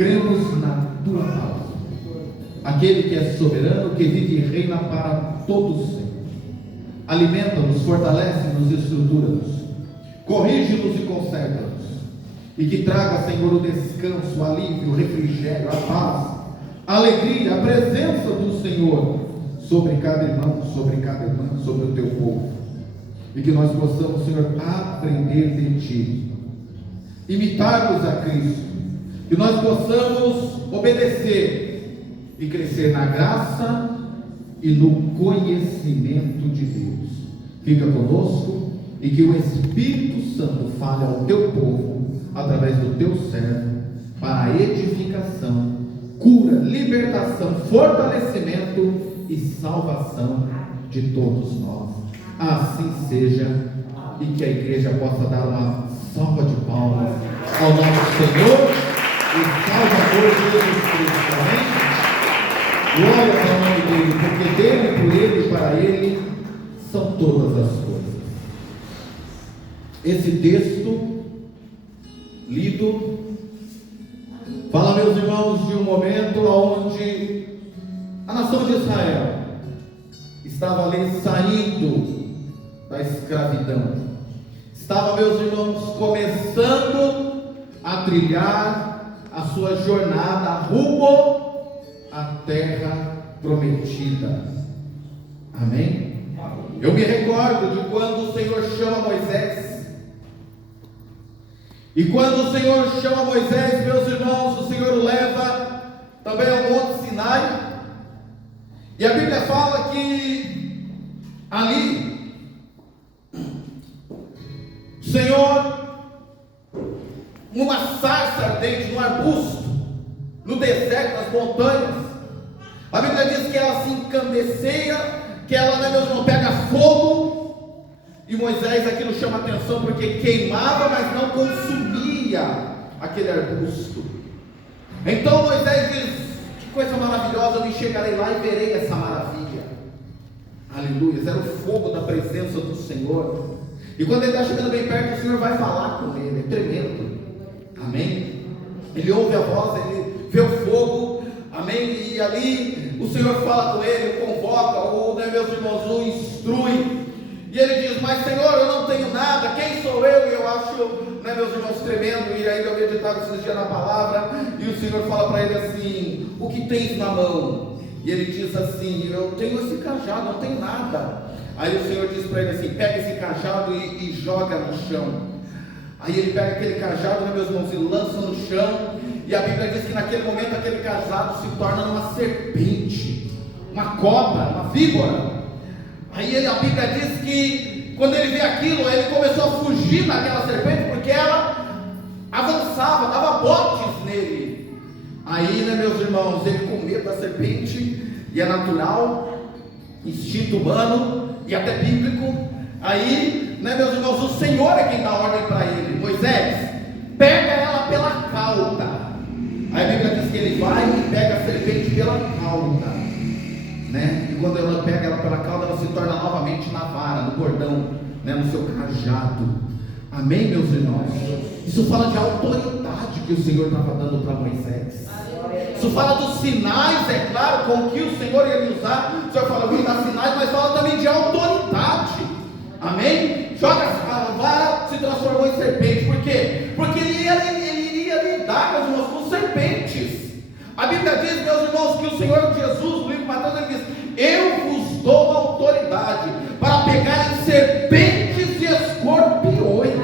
cremos na tua palavra, aquele que é soberano, que vive e reina para todos sempre. Alimenta-nos, fortalece-nos e estrutura-nos, corrige-nos e conserta-nos, e que traga, Senhor, o descanso, o alívio, o refrigério, a paz, a alegria, a presença do Senhor sobre cada irmão, sobre cada irmã, sobre o teu povo, e que nós possamos, Senhor, aprender de Ti, imitarmos a Cristo, que nós possamos obedecer e crescer na graça e no conhecimento de Deus. Fica conosco e que o Espírito Santo fale ao teu povo através do teu servo para a edificação, cura, libertação, fortalecimento e salvação de todos nós. Assim seja, e que a igreja possa dar uma salva de palmas ao nosso Senhor e Salvador Jesus Cristo. Amém? Glória ao nome dele, porque dele, por ele e para ele são todas as coisas. Esse texto lido fala, meus irmãos, de um momento onde a nação de Israel estava ali saindo da escravidão, estava, meus irmãos, começando a trilhar a sua jornada rumo à terra prometida. Amém? Eu me recordo de quando o Senhor chama Moisés, e quando o Senhor chama Moisés, meus irmãos, o Senhor o leva também ao Monte Sinai, e a Bíblia fala que ali o Senhor, numa sarça ardente, num arbusto, no deserto, nas montanhas, a Bíblia diz que ela se incandesceia, que ela, né, meus irmãos, pega fogo, e Moisés, aquilo chama atenção, porque queimava, mas não consumia aquele arbusto. Então Moisés diz: que coisa maravilhosa, eu me chegarei lá e verei essa maravilha. Aleluia, era o fogo da presença do Senhor. E quando ele está chegando bem perto, o Senhor vai falar com ele, é tremendo. Amém? Ele ouve a voz, ele vê o fogo, amém? E ali o Senhor fala com ele, o convoca, ou, né, meus irmãos, o instrui. E ele diz: mas Senhor, eu não tenho nada, quem sou eu? E eu acho, né, meus irmãos, tremendo. E aí eu meditava esses dias na palavra, e o Senhor fala para ele assim: o que tens na mão? E ele diz assim: eu tenho esse cajado, não tenho nada. Aí o Senhor diz para ele assim: pega esse cajado e joga no chão. Aí ele pega aquele cajado, né, meus irmãos, e lança no chão, e a Bíblia diz que naquele momento aquele cajado se torna uma serpente, uma cobra, uma víbora. Aí a Bíblia diz que quando ele vê aquilo, ele começou a fugir daquela serpente, porque ela avançava, dava botes nele. Aí, né, meus irmãos, ele com medo da serpente, e é natural, instinto humano e até bíblico. Aí, né, meus irmãos, o Senhor é quem dá ordem para ele: Moisés, pega ela pela cauda. Aí a Bíblia diz que ele vai e pega a serpente pela cauda, né? E quando ela pega ela pela cauda, ela se torna novamente na vara, no bordão, né, no seu cajado. Amém, meus irmãos? Isso fala de autoridade que o Senhor estava dando para Moisés. Isso fala dos sinais, é claro, com que o Senhor ia usar. O Senhor fala: eu vim dar sinais, mas fala também de autoridade. Amém? Joga a vara, se transformou em serpente. Por quê? Porque ele iria lidar, meus irmãos, com serpentes. A Bíblia diz, meus irmãos, que o Senhor Jesus, no livro de Mateus, ele diz: eu vos dou autoridade para pegar em serpentes e escorpiões.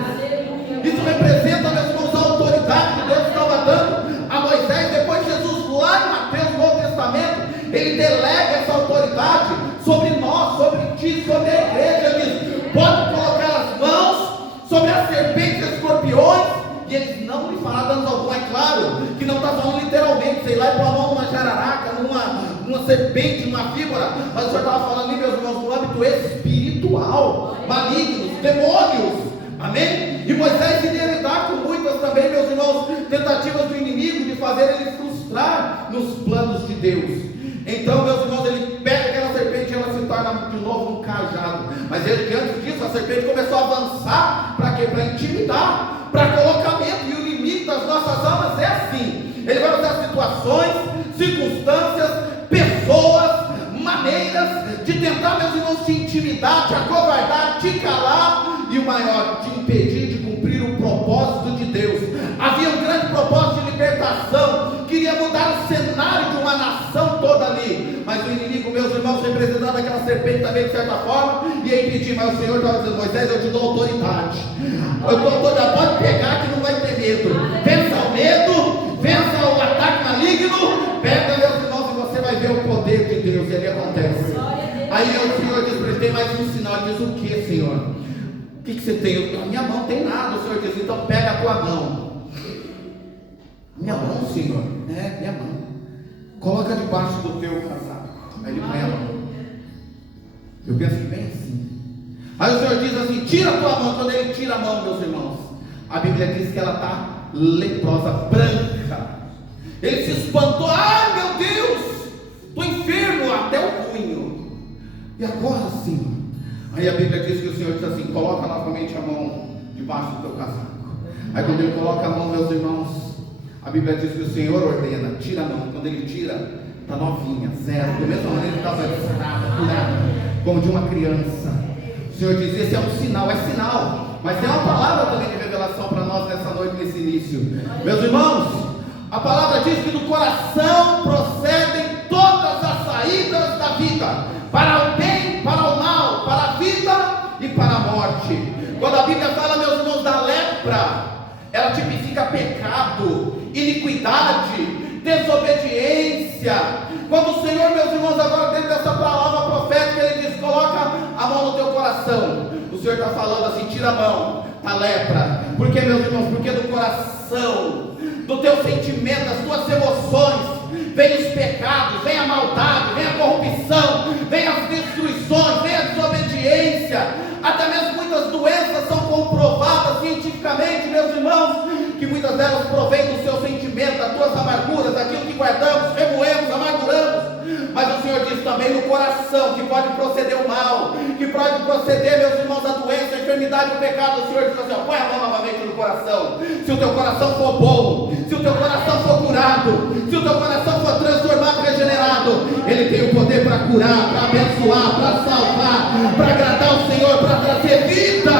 Isso representa, meus irmãos, a autoridade que Deus estava dando a Moisés. Depois Jesus, lá em Mateus, no Novo Testamento, ele delega essa autoridade sobre nós, sobre ti, sobre a igreja. Ele diz: pode colocar as mãos sobre as serpentes e escorpiões, e eles não lhe fará danos algum. É claro que não está falando literalmente, sei lá, e pôr a mão numa jararaca, numa serpente, numa víbora, mas o Senhor estava falando ali, meus irmãos, no âmbito espiritual, malignos, demônios. Amém? E Moisés iria lidar com muitas também, meus irmãos, tentativas do inimigo de fazer ele frustrar nos planos de Deus. Então, meus irmãos, ele pega aquela serpente e ela se torna de novo um cajado. Mas ele, diante disso, a serpente começou a avançar. Para quê? Para intimidar, para colocamento. E o limite das nossas almas é assim: ele vai usar libertação, queria mudar o cenário de uma nação toda ali. Mas o inimigo, meus irmãos, representando aquela serpente também de certa forma, ia impedir. Mas o Senhor estava dizendo: Moisés, eu te dou autoridade. Eu dou autoridade, pode pegar que não vai ter medo. Vença o medo, vença o ataque maligno. Pega, meus irmãos, e você vai ver o poder de Deus. E ali acontece. Aí o Senhor diz para ele: tem mais um sinal. Ele diz: o que, Senhor? O que você tem? A minha mão não tem nada. O Senhor diz: então pega a tua mão. Minha mão, Senhor? É, minha mão. Coloca debaixo do teu casaco. Aí ele põe a mão. Eu penso que bem assim. Aí o Senhor diz assim: tira a tua mão. Quando ele tira a mão, meus irmãos, a Bíblia diz que ela está leprosa, branca. Ele se espantou: ai meu Deus, estou enfermo até o punho. E agora, Senhor? Aí a Bíblia diz que o Senhor diz assim: coloca novamente a mão debaixo do teu casaco. Aí quando ele coloca a mão, meus irmãos, a Bíblia diz que o Senhor ordena: tira a mão. Quando ele tira, está novinha, zero. Da mesma maneira ele estava sarada, curada, como de uma criança. O Senhor diz: esse é um sinal, é sinal. Mas tem uma palavra também de revelação para nós nessa noite, nesse início. Meus irmãos, a palavra diz que do coração procedem todas as saídas da vida, para o bem, para o mal, para a vida e para a morte. Quando a Bíblia fala, meus irmãos, da lepra, ela tipifica pecado, iniquidade, desobediência. Quando o Senhor, meus irmãos, agora dentro dessa palavra profética, ele diz: coloca a mão no teu coração. O Senhor está falando assim: tira a mão da lepra. Por que, meus irmãos? Porque do coração, do teu sentimento, das tuas emoções, vem os pecados, vem a maldade, vem a corrupção, vem as destruições, vem a desobediência. Até mesmo muitas doenças são comprovadas cientificamente, meus irmãos, que muitas delas provêm do seu sentimento, das tuas amarguras, daquilo que guardamos, remoemos, amarguramos. Mas o Senhor diz também no coração que pode proceder o mal, que pode proceder, meus irmãos, a doença, a enfermidade, o pecado. O Senhor diz assim: põe a mão novamente no coração. Se o teu coração for bom, se o teu coração for curado, se o teu coração for transformado, regenerado, ele tem o poder para curar, para abençoar, para salvar, para agradar o Senhor, para trazer vida.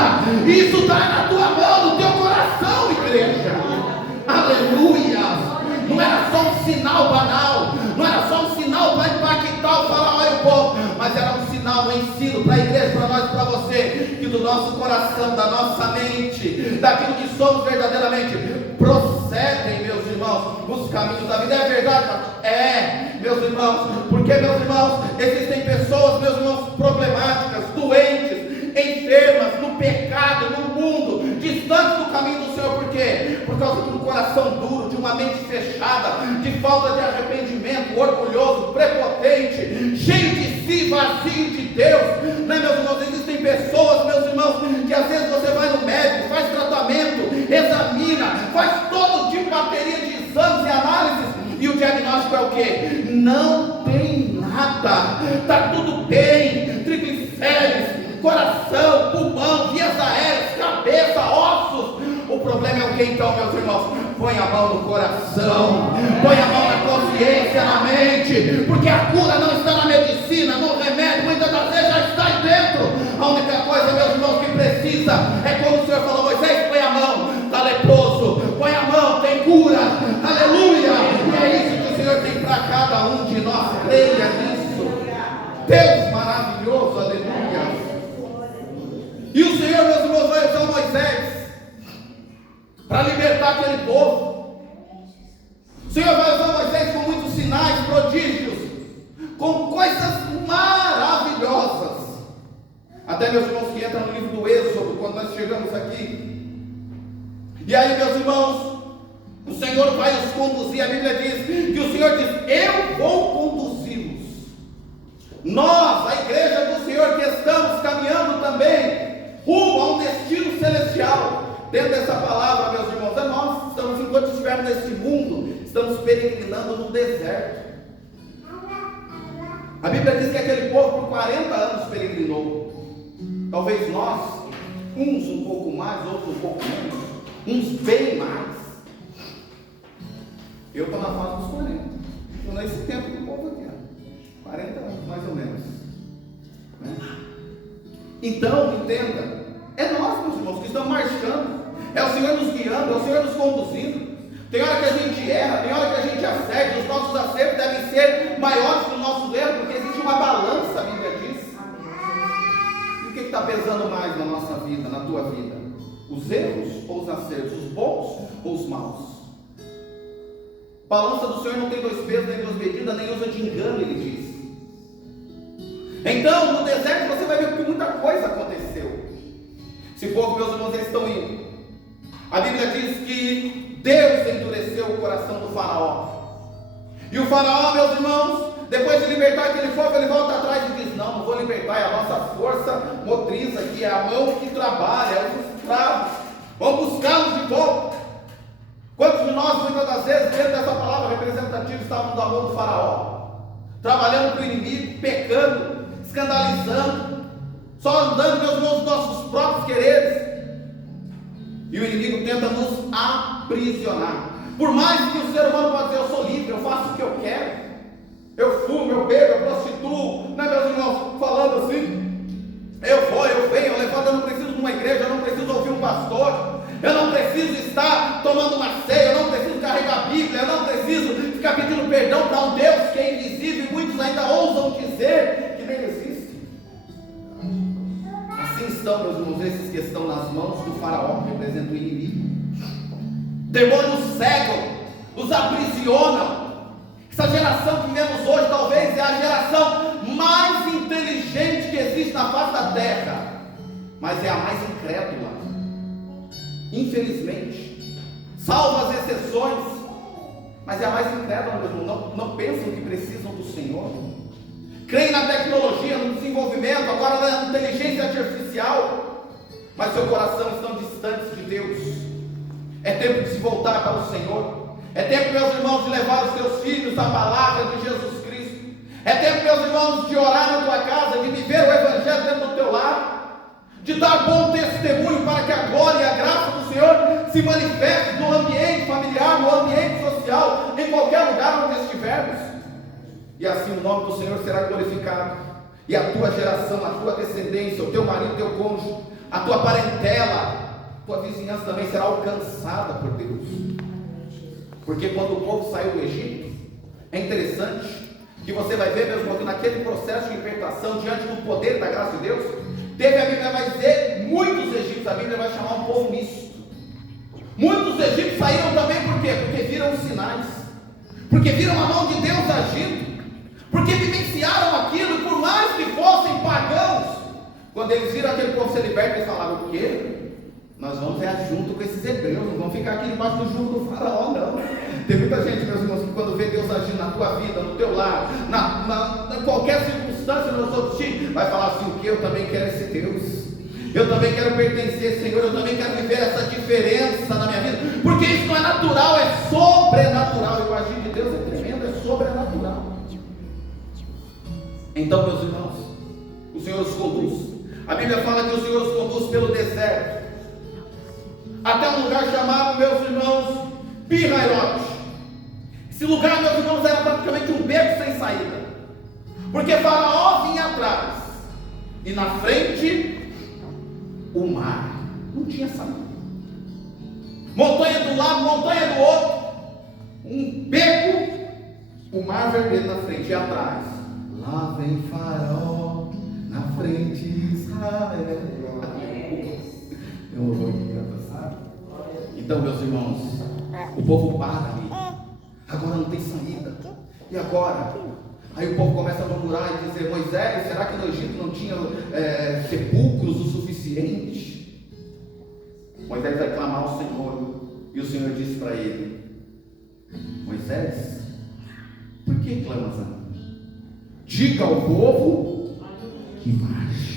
Isso está na tua mão, no teu coração, igreja. Aleluia. Não era só um sinal banal, não era só um sinal para impactar o faraó e o povo, mas era um sinal, um ensino para a igreja, para nós e para você, que do nosso coração, da nossa mente, daquilo que somos verdadeiramente, procedem, meus irmãos, os caminhos da vida. É verdade? É, meus irmãos. Porque, meus irmãos, existem pessoas, meus irmãos, problemáticas, doentes, enfermas, no pecado, no mundo, distantes do caminho do Senhor. Por quê? Por causa de um coração duro, de uma mente fechada, de falta de arrependimento, orgulhoso, prepotente, cheio de si, vazio de Deus, né, meus irmãos? Existem pessoas, meus irmãos, que às vezes você vai no médico, faz tratamento, examina, faz todo tipo de bateria de exames e análises, e o diagnóstico é o quê? Não tem nada, está tudo bem, triglicérides, coração, pulmão, vias aéreas, cabeça, ossos. O problema é o que então, meus irmãos? Põe a mão no coração, põe a mão na consciência, na mente, porque a cura não está na medicina, no remédio, muitas das vezes já está aí dentro. A única coisa, meus irmãos, que precisa é como o Senhor falou: Moisés, põe a mão, está leproso, põe a mão, tem cura, aleluia. E é isso que o Senhor tem para cada um de nós, creia nisso. Deus maravilhoso, aleluia. E o Senhor, meus irmãos, vai usar Moisés para libertar aquele povo. O Senhor vai usar Moisés com muitos sinais, prodígios, com coisas maravilhosas. Até, meus irmãos, que entra no livro do Êxodo, quando nós chegamos aqui. E aí, meus irmãos, o Senhor vai os conduzir. A Bíblia diz que o Senhor diz: eu vou conduzi-los. Nós, a igreja do Senhor, que estamos caminhando também rumo a um destino celestial. Dentro dessa palavra, meus irmãos, nós estamos, enquanto estivermos nesse mundo, estamos peregrinando no deserto. A Bíblia diz que aquele povo por 40 anos peregrinou. Talvez nós, uns um pouco mais, outros um pouco menos, uns bem mais. Eu estou na fase dos 40. Estou nesse tempo do povo aqui, 40 anos mais ou menos, né? Então, entenda, é nós, meus irmãos, que estamos marchando, é o Senhor nos guiando, é o Senhor nos conduzindo. Tem hora que a gente erra, tem hora que a gente acerta. Os nossos acertos devem ser maiores que o nosso erro, porque existe uma balança, a Bíblia diz. E o que está pesando mais na nossa vida, na tua vida? Os erros ou os acertos? Os bons ou os maus? Balança do Senhor não tem dois pesos, nem duas medidas, nem usa de engano, ele diz. Então, no deserto você vai ver que muita coisa aconteceu. Esse povo, meus irmãos, eles estão indo. A Bíblia diz que Deus endureceu o coração do faraó. E o faraó, meus irmãos, depois de libertar aquele povo, ele volta atrás e diz: não vou libertar, é a nossa força motriz aqui, é a mão que trabalha, é os escravos. Vamos buscá-los de volta. Quantos de nós, muitas das vezes, dentro dessa palavra representativa, estávamos na mão do faraó, trabalhando para o inimigo, pecando, escandalizando, só andando, meus irmãos, dos nossos próprios quereres. E o inimigo tenta nos aprisionar. Por mais que o ser humano pode dizer: eu sou livre, eu faço o que eu quero, eu fumo, eu bebo, eu prostituo, né, meus irmãos, falando assim, eu vou, eu venho, eu levanto, eu não preciso de uma igreja, eu não preciso ouvir um pastor, eu não preciso estar tomando uma ceia, eu não preciso carregar a Bíblia, eu não preciso ficar pedindo perdão para um Deus que é invisível, e muitos ainda ousam dizer que nem existe. Assim estão, meus irmãos, esses que estão nas mãos do faraó, que representa o inimigo. Demônios cegam, os aprisionam. Essa geração que vemos hoje talvez é a geração mais inteligente que existe na face da terra, mas é a mais incrédula, infelizmente, salvo as exceções, mas é a mais incrédula mesmo. Não pensam que precisam do Senhor, creem na tecnologia, no desenvolvimento, agora na inteligência artificial, mas seu coração estão distantes de Deus. É tempo de se voltar para o Senhor. É tempo, meus irmãos, de levar os teus filhos à palavra de Jesus Cristo. É tempo, meus irmãos, de orar na tua casa, de viver o Evangelho dentro do teu lar, de dar bom testemunho para que a glória e a graça do Senhor se manifeste no ambiente familiar, no ambiente social, em qualquer lugar onde estivermos. E assim o nome do Senhor será glorificado, e a tua geração, a tua descendência, o teu marido, o teu cônjuge, a tua parentela, tua vizinhança também será alcançada por Deus. Porque quando o povo saiu do Egito, é interessante que você vai ver, mesmo que naquele processo de libertação, diante do poder da graça de Deus, teve, a Bíblia vai dizer, muitos egípcios, a Bíblia vai chamar um povo misto. Muitos egípcios saíram também por quê? Porque viram os sinais, porque viram a mão de Deus agindo, porque vivenciaram aquilo, por mais que fossem pagãos. Quando eles viram aquele povo ser liberto, eles falaram: o quê? Nós vamos junto com esses hebreus, não vamos ficar aqui debaixo do jugo do faraó, não. Tem muita gente, meus irmãos, que quando vê Deus agindo na tua vida, no teu lar, na qualquer circunstância nos outros dias, vai falar assim: o que? Eu também quero esse Deus, eu também quero pertencer, Senhor, eu também quero viver essa diferença na minha vida, porque isso não é natural, é sobrenatural. E o agir de Deus é tremendo, é sobrenatural. Então, meus irmãos, o Senhor os conduz. A Bíblia fala que o Senhor os conduz pelo deserto, até um lugar chamado, meus irmãos, Pi-Hairote. Esse lugar, meus irmãos, era praticamente um beco sem saída, porque Faraó vinha atrás, e na frente o mar, não tinha saída. Montanha do lado, montanha do outro, um beco, o mar vermelho na frente e atrás. Lá vem Faraó, na frente Israel. Eu vou aqui cantar. Então, meus irmãos, o povo para ali. Agora não tem saída. E agora? Aí o povo começa a murmurar e dizer: Moisés, será que no Egito não tinha sepulcros o suficiente? Moisés vai clamar ao Senhor, e o Senhor disse para ele: Moisés, por que clamas a mim? Diga ao povo que marche.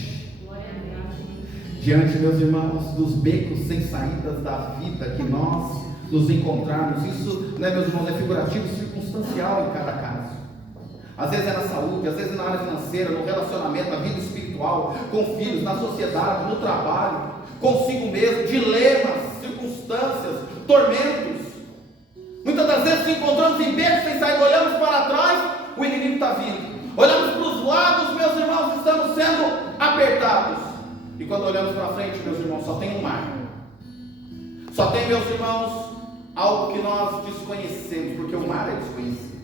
Diante, meus irmãos, dos becos sem saídas da vida que nós nos encontrarmos, isso, né, meus irmãos, é figurativo e circunstancial em cada caso. Às vezes é na saúde, às vezes é na área financeira, no relacionamento, na vida espiritual, com filhos, na sociedade, no trabalho, consigo mesmo, dilemas, circunstâncias, tormentos. Muitas das vezes nos encontramos em becos sem saída, olhamos para trás, o inimigo está vindo. Olhamos para os lados, meus irmãos, estamos sendo apertados. E quando olhamos para frente, meus irmãos, só tem um mar. Só tem, meus irmãos, algo que nós desconhecemos, porque o mar é desconhecido.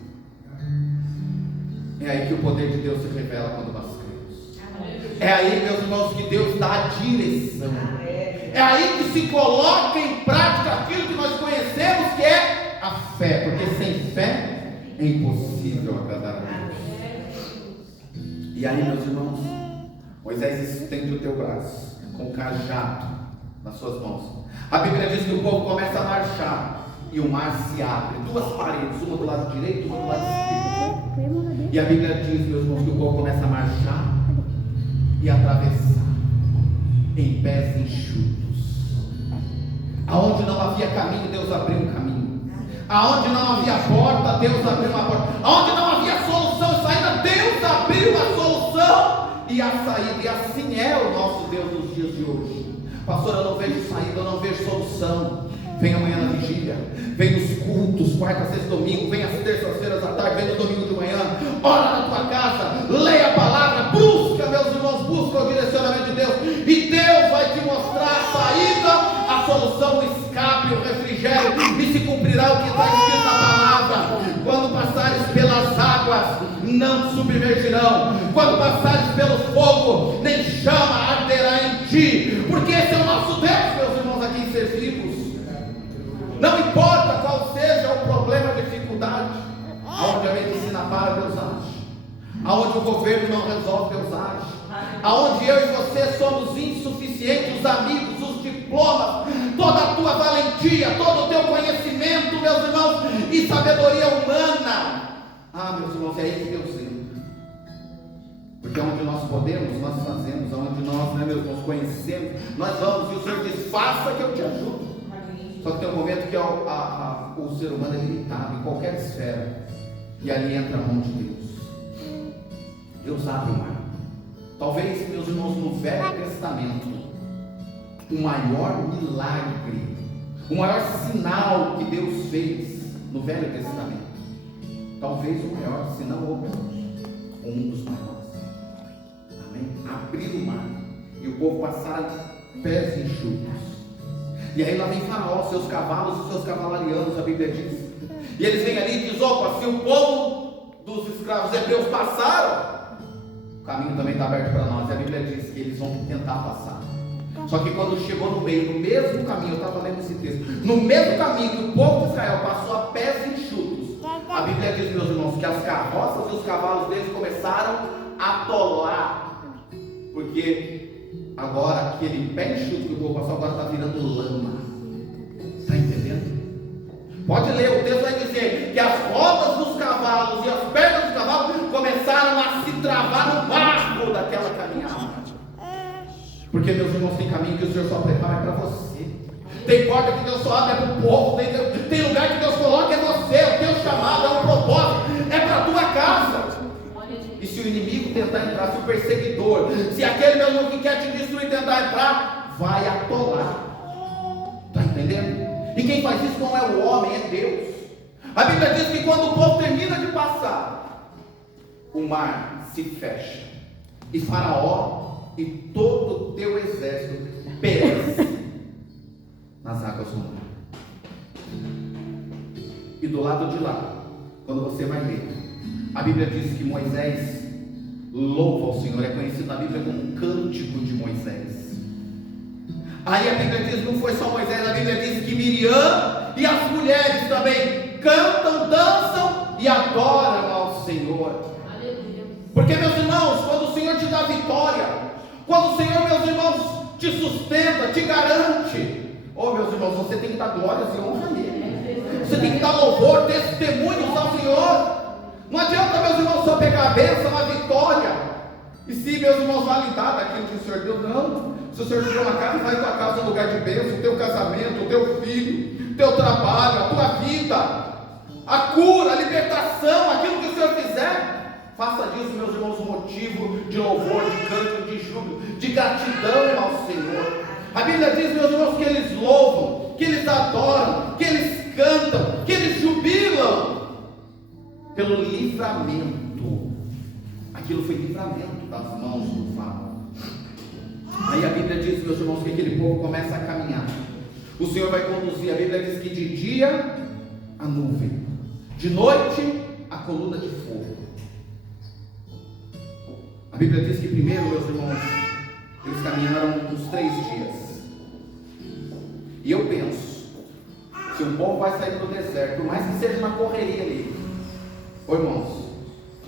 É aí que o poder de Deus se revela quando nós cremos. É aí, meus irmãos, que Deus dá a direção. É aí que se coloca em prática aquilo que nós conhecemos, que é a fé, porque sem fé é impossível agradar a Deus. E aí, meus irmãos, Moisés estende o teu braço com o cajado nas suas mãos. A Bíblia diz que o povo começa a marchar e o mar se abre, duas paredes, uma do lado direito e uma do lado esquerdo. E a Bíblia diz, meus irmãos, que o povo começa a marchar e atravessar em pés enxutos. Aonde não havia caminho, Deus abriu um caminho. Aonde não havia porta, Deus abriu uma porta. Aonde não havia solução e saída, Deus abriu a solução e a saída. E assim é o nosso Deus nos dias de hoje. Pastor, eu não vejo saída, eu não vejo solução. Vem amanhã na vigília, vem nos cultos, quarta, sexta, domingo, vem às terças-feiras à tarde, vem no domingo de manhã, ora na tua casa, leia a palavra, busca, meus irmãos, busca o direcionamento de Deus, e Deus vai te mostrar a saída, a solução, o escape, o refrigério, e se cumprirá o que está escrito na palavra. Quando passares pelas águas, não te submergirão. Quando passares pelo fogo, nem chama arderá em ti, porque esse é o nosso Deus, meus irmãos, a quem servimos. Não importa qual seja o problema, a dificuldade, aonde a medicina para, Deus age. Aonde o governo não resolve, Deus age. Aonde eu e você somos insuficientes, os amigos, os diplomas, toda a tua valentia, todo o teu conhecimento, meus irmãos, e sabedoria humana. Meus irmãos, é aí que Deus entra. Porque onde nós podemos, nós fazemos. Onde nós, meus irmãos, conhecemos, nós vamos. E o Senhor diz, faça que eu te ajudo. Só que tem um momento que o ser humano é limitado em qualquer esfera. E ali entra a mão de Deus. Deus abre o mar. Talvez, meus irmãos, no Velho Testamento, o maior milagre, o maior sinal que Deus fez no Velho Testamento, talvez o maior, se não o maior, um dos maiores. Amém? Abrir o mar e o povo passar pés enxutos. E aí lá vem Faraó, seus cavalos e seus cavalarianos, a Bíblia diz. E eles vêm ali e dizem, opa, se o povo dos escravos hebreus passaram, o caminho também está aberto para nós. E a Bíblia diz que eles vão tentar passar. Só que quando chegou no meio, no mesmo caminho, eu estava lendo esse texto, no mesmo caminho que o povo de Israel passou a pés enxutos, a Bíblia diz, meus irmãos, que as carroças e os cavalos deles começaram a atolar. Porque agora aquele pé enxuto que o povo passou agora está virando lama. Está entendendo? Pode ler, o texto vai dizer que as rodas dos cavalos e as pernas dos cavalos começaram a se travar no barro daquela caminhada. Porque, meus irmãos, tem caminho que o Senhor só prepara para você. Tem porta que Deus só abre para o povo. Tem lugar que Deus coloca, é você, o teu chamado, é o propósito, é para a tua casa. E se o inimigo tentar entrar, se o perseguidor, se aquele meu irmão que quer te destruir tentar entrar, vai atolar. Está entendendo? E quem faz isso não é o homem, é Deus. A Bíblia diz que quando o povo termina de passar, o mar se fecha, e Faraó e todo o teu exército perece nas águas do mar. E do lado de lá, quando você vai ler, a Bíblia diz que Moisés louva ao Senhor, é conhecido na Bíblia como um cântico de Moisés. Aí a Bíblia diz, não foi só Moisés, a Bíblia diz que Miriam e as mulheres também cantam, dançam e adoram ao Senhor. Porque, meus irmãos, quando o Senhor te dá vitória, quando o Senhor, meus irmãos, te sustenta, te garante, meus irmãos, você tem que dar glórias e honra a Ele. Você tem que dar louvor, testemunhos ao Senhor. Não adianta, meus irmãos, só pegar a bênção, a vitória, e se, meus irmãos, validar daquilo que o Senhor deu, não. Se o Senhor te deu uma casa, faz tua casa um lugar de bênção, o teu casamento, o teu filho, o teu trabalho, a tua vida, a cura, a libertação, aquilo que o Senhor fizer, faça disso, meus irmãos, um motivo de louvor, de cântico, de júbilo, de gratidão ao Senhor. A Bíblia diz, meus irmãos, que eles louvam, que eles adoram, que eles cantam, que eles jubilam pelo livramento. Aquilo foi livramento das mãos do Faraó. Aí a Bíblia diz, meus irmãos, que aquele povo começa a caminhar. O Senhor vai conduzir. A Bíblia diz que de dia a nuvem, de noite a coluna de fogo. A Bíblia diz que primeiro, meus irmãos, eles caminharam uns 3 dias. E eu penso, se um povo vai sair para o deserto, por mais que seja uma correria ali, ô irmãos,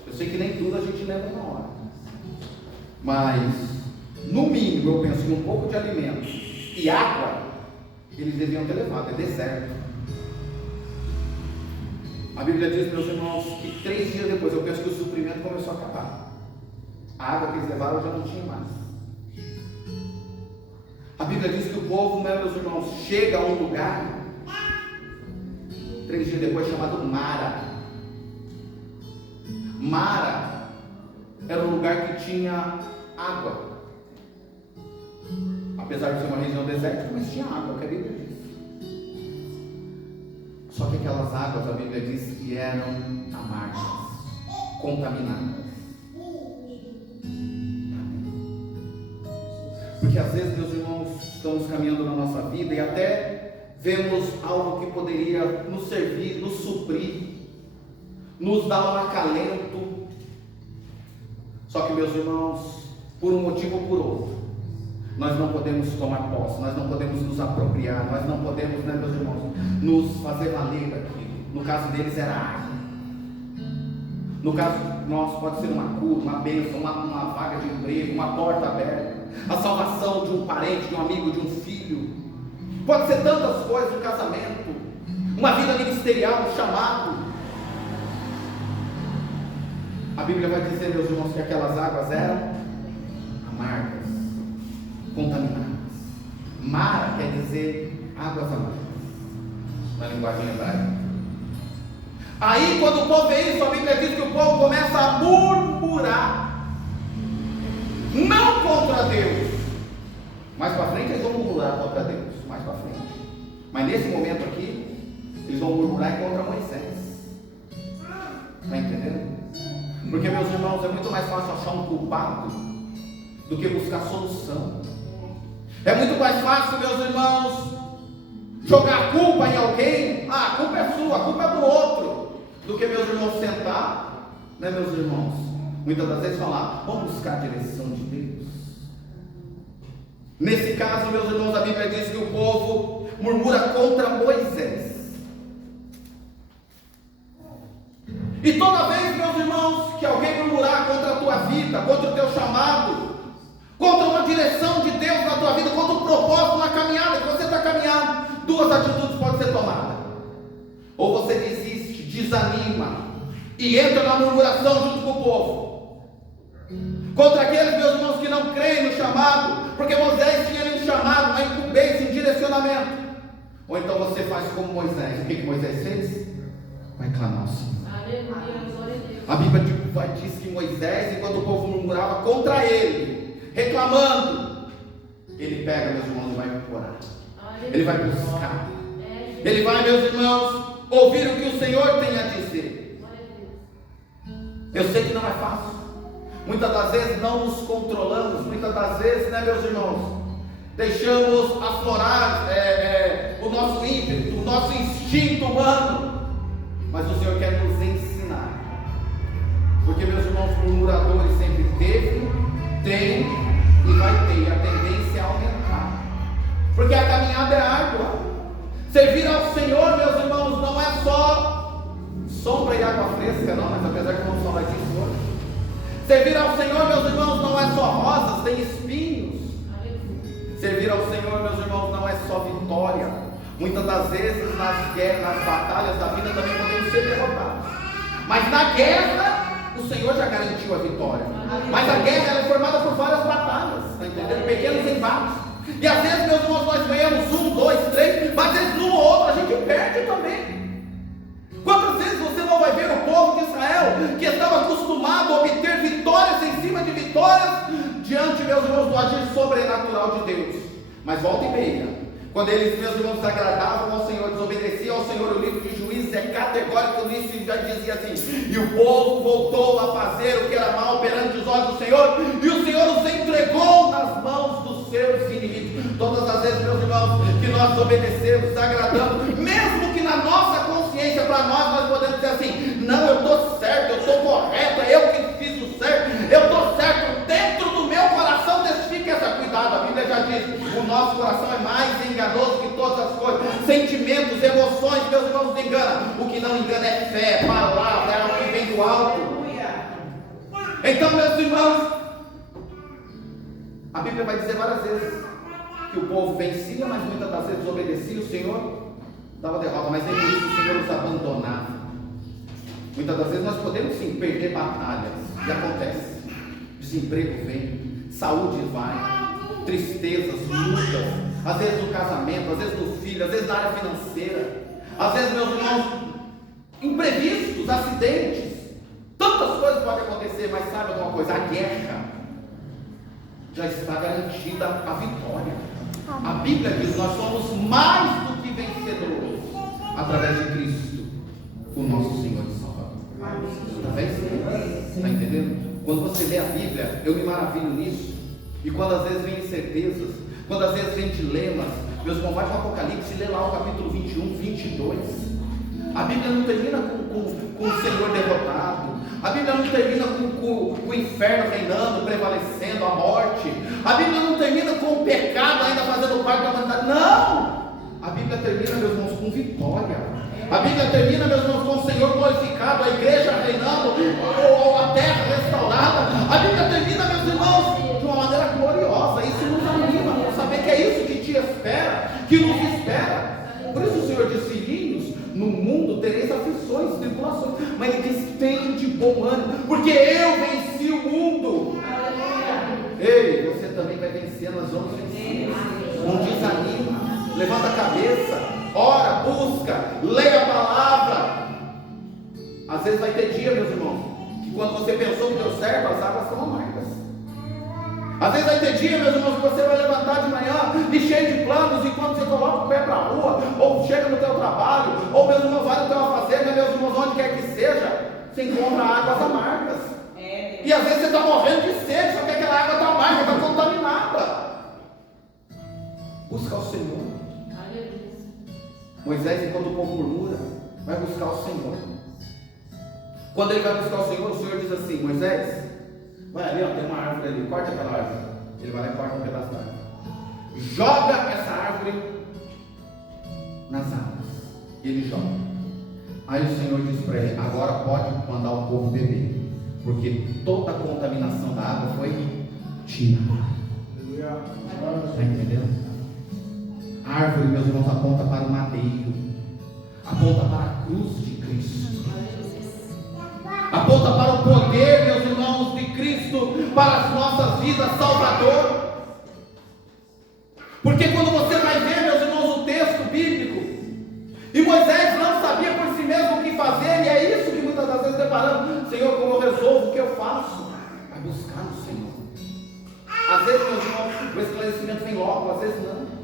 eu sei que nem tudo a gente leva na hora, mas no mínimo eu penso que um pouco de alimento e água eles deviam ter levado. É deserto. A Bíblia diz, meus irmãos, que 3 dias depois, eu penso que o suprimento começou a acabar. A água que eles levaram já não tinha mais. A Bíblia diz que o povo, né, meus irmãos, chega a um lugar 3 dias depois, chamado Mara. Mara era um lugar que tinha água. Apesar de ser uma região desértica, mas tinha água, que a Bíblia diz. Só que aquelas águas, a Bíblia diz que eram amargas, contaminadas. Porque às vezes, meus irmãos, estamos caminhando na nossa vida e até vemos algo que poderia nos servir, nos suprir, nos dar um acalento. Só que, meus irmãos, por um motivo ou por outro, nós não podemos tomar posse, nós não podemos nos apropriar, nós não podemos, né, meus irmãos, nos fazer valer daquilo. No caso deles era água. No caso nosso pode ser uma cura, uma bênção, uma vaga de emprego, uma porta aberta, a salvação de um parente, de um amigo, de um filho. Pode ser tantas coisas, um casamento, uma vida ministerial, um chamado. A Bíblia vai dizer, meus irmãos, que aquelas águas eram amargas, contaminadas. Mara quer dizer águas amargas, na linguagem hebraica. Aí, quando o povo vê isso, a Bíblia diz que o povo começa a murmurar, não contra Deus. Mais para frente eles vão murmurar contra Deus, mais para frente. Mas nesse momento aqui, eles vão murmurar contra Moisés. Está entendendo? Porque, meus irmãos, é muito mais fácil achar um culpado do que buscar solução. É muito mais fácil, meus irmãos, jogar a culpa em alguém. Ah, a culpa é sua, a culpa é do outro, do que, meus irmãos, sentar, né, meus irmãos, muitas das vezes falar, vamos buscar a direção de Deus. Nesse caso, meus irmãos, a Bíblia diz que o povo murmura contra Moisés. E toda vez, meus irmãos, que alguém murmurar contra a tua vida, contra o teu chamado, contra uma direção de Deus na tua vida, contra um propósito na caminhada que você está caminhando, 2 atitudes podem ser tomadas. Ou você desiste, desanima e entra na murmuração junto com o povo, contra aqueles, meus irmãos, que não creem no chamado, porque Moisés tinha ali um chamado, uma incumbência, um direcionamento. Ou então você faz como Moisés. O que Moisés fez? Vai clamar ao Senhor. A Bíblia diz que Moisés, enquanto o povo murmurava contra ele, reclamando, ele pega, meus irmãos, e vai orar. Ele vai buscar. Ele vai, meus irmãos, ouvir o que o Senhor tem a dizer. Eu sei que não é fácil. Muitas das vezes não nos controlamos. Muitas das vezes, né, meus irmãos, deixamos aflorar o nosso ímpeto, o nosso instinto humano. Mas o Senhor quer nos ensinar. Porque, meus irmãos, murmuradores sempre teve, tem e vai ter. A tendência é aumentar. Porque a caminhada é árdua. Servir ao Senhor, meus irmãos, não é só sombra e água fresca, não. Mas apesar que vamos falar disso hoje. Servir ao Senhor, meus irmãos, não é só rosas, tem espinhos. Servir ao Senhor, meus irmãos, não é só vitória. Muitas das vezes nas guerras, nas batalhas da vida também podemos ser derrotados. Mas na guerra, o Senhor já garantiu a vitória. Mas a guerra ela é formada por várias batalhas, tá entendendo? Pequenos embates. E às vezes, meus irmãos, nós ganhamos 1, 2, 3, mas às vezes num ou outro a gente perde também. Quantas vezes você não vai ver o povo de Israel, que estava acostumado a obter vitórias em cima de vitórias, diante, meus irmãos, do agir sobrenatural de Deus. Mas volta e meia, quando eles, meus irmãos, desagradavam ao Senhor, desobedeciam ao Senhor, o livro de Juízes é categórico nisso e já dizia assim: e o povo voltou a fazer o que era mal perante os olhos do Senhor, e o Senhor os entregou nas mãos dos seus inimigos. Todas as vezes, meus irmãos, que nós nós desobedecemos, desagradamos, mesmo que na nossa consciência, para nós podemos dizer assim: não, eu estou certo, eu estou correto, é eu que fiz o certo, eu estou certo. Dentro do meu coração testifica essa. Cuidado, a Bíblia já diz: o nosso coração é mais enganoso que todas as coisas. Sentimentos, emoções, meus irmãos, nos engana. O que não engana é fé, palavra, é algo que vem do alto. Então, meus irmãos, a Bíblia vai dizer várias vezes que o povo vencia, mas muitas das vezes obedecia, o Senhor dava derrota, mas nem por isso o Senhor os abandonava. Muitas das vezes nós podemos sim perder batalhas, e acontece. Desemprego vem, saúde vai, tristezas, lutas, às vezes no casamento, às vezes no filho, às vezes na área financeira, às vezes, meus irmãos, imprevistos, acidentes, tantas coisas podem acontecer, mas sabe alguma coisa? A guerra já está garantida a vitória. A Bíblia diz que nós somos mais do que vencedores através de Cristo, o nosso Senhor e Salvador. Está entendendo? Quando você lê a Bíblia, eu me maravilho nisso. E quando às vezes vem incertezas, quando às vezes vem dilemas, meus irmãos, vai para o Apocalipse e lê lá o capítulo 21, 22. A Bíblia não termina com o Senhor derrotado. A Bíblia não termina com o inferno reinando, prevalecendo, a morte. A Bíblia não termina com o pecado ainda fazendo parte da humanidade. Não! A Bíblia termina, meus irmãos, com vitória. A Bíblia termina, meus irmãos, com o Senhor glorificado, a igreja reinando, a terra restaurada. A Bíblia termina, meus irmãos, de uma maneira gloriosa. Isso nos anima, por saber que é isso que te espera, que nos espera. Por isso o Senhor diz: filhinhos, no mundo tereis aflições, tribulações, mas Ele diz: tem de bom ânimo, porque eu venci o mundo. Ei, você também vai vencer, nós vamos vencer. Não desanima, levanta a cabeça, ora, busca, leia a palavra. Às vezes vai ter dia, meus irmãos, que quando você pensou que deu certo, as águas estão amargas. Às vezes vai ter dia, meus irmãos, que você vai levantar de manhã e cheio de planos, e quando você coloca o pé para a rua, ou chega no teu trabalho, ou meus irmãos, vai no teu alfazema, meus irmãos, onde quer que seja, você encontra águas amargas. E às vezes você está morrendo de sede, só que aquela água está amarga, está contaminada. Busca o Senhor. Moisés, enquanto o povo murmura, vai buscar o Senhor. Quando ele vai buscar o Senhor diz assim: Moisés, vai ali, ó, tem uma árvore ali, corta aquela árvore. Ele vai lá e corta um pedaço da árvore. Joga essa árvore nas águas. E ele joga. Aí o Senhor diz para ele: agora pode mandar o povo beber, porque toda a contaminação da água foi tirada. Está entendendo? A árvore, meus irmãos, aponta para o madeiro, aponta para a cruz de Cristo, aponta para o poder, meus irmãos, de Cristo para as nossas vidas, Salvador. Porque quando você vai ver, meus irmãos, o texto bíblico, e Moisés não sabia por si mesmo o que fazer, e é isso que muitas das vezes deparamos: Senhor, como eu resolvo, o que eu faço? Vai buscar no Senhor. Às vezes, meus irmãos, o esclarecimento vem logo, às vezes não.